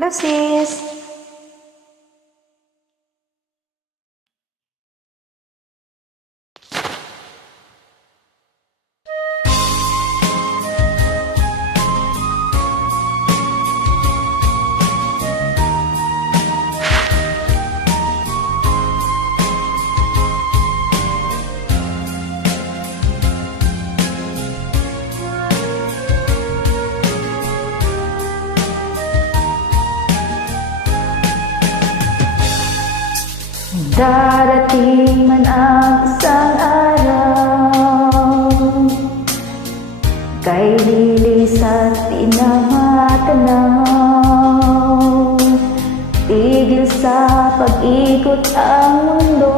Hello, sis. Darating man ang isang araw, kay lilis at di na matanaw. Tigil sa pag-ikot ang mundo,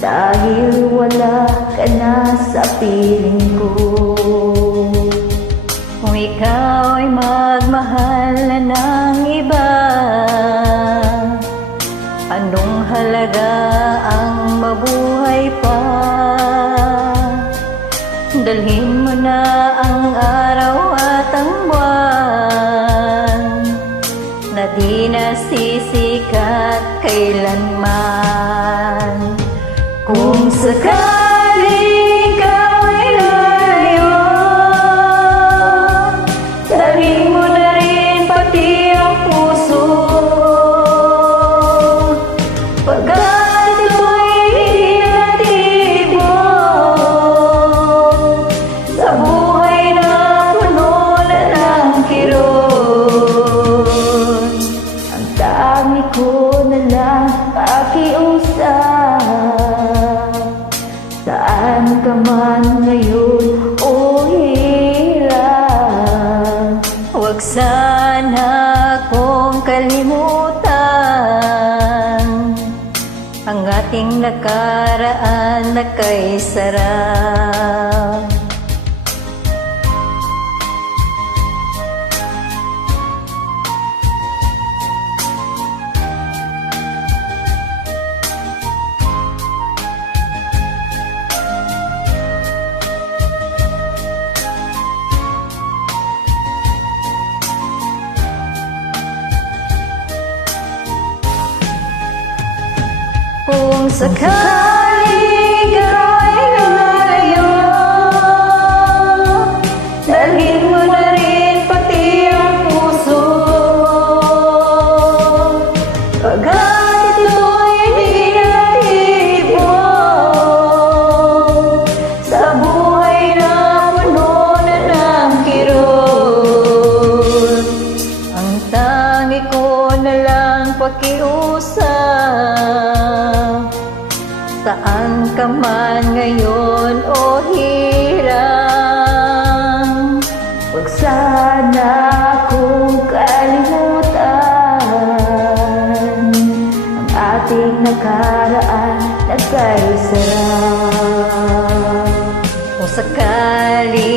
dahil wala ka na sa piling ko. Kung ikaw ay magmahal na ng iba, anong halaga ang mabuhay pa? Dalhin mo na ang araw at ang buwan, na di nasisikat kailanman. Kung sakaling ikaw ay lalayo, dalhin mo na rin pati ang puso. Pagkat ito'y hindi natibo sa buhay na puno na ng kirot, ang tangi ko na lang pakiusap. Saan ka man ngayon o hirap, huwag sana kong kalimutan ang ating nakaraan na kay sarap. Kung sakaling ikaw ay lalayo, dalhin mo na rin pati ang puso. Pagkat ito'y hindi natibo sa buhay na puno na ng kirot, ang tangi ko na lang pakiusap. Saan ka man ngayon o hirang, huwag sana akong kalimutan ang ating nakaraan na kay sarap. Kung sakali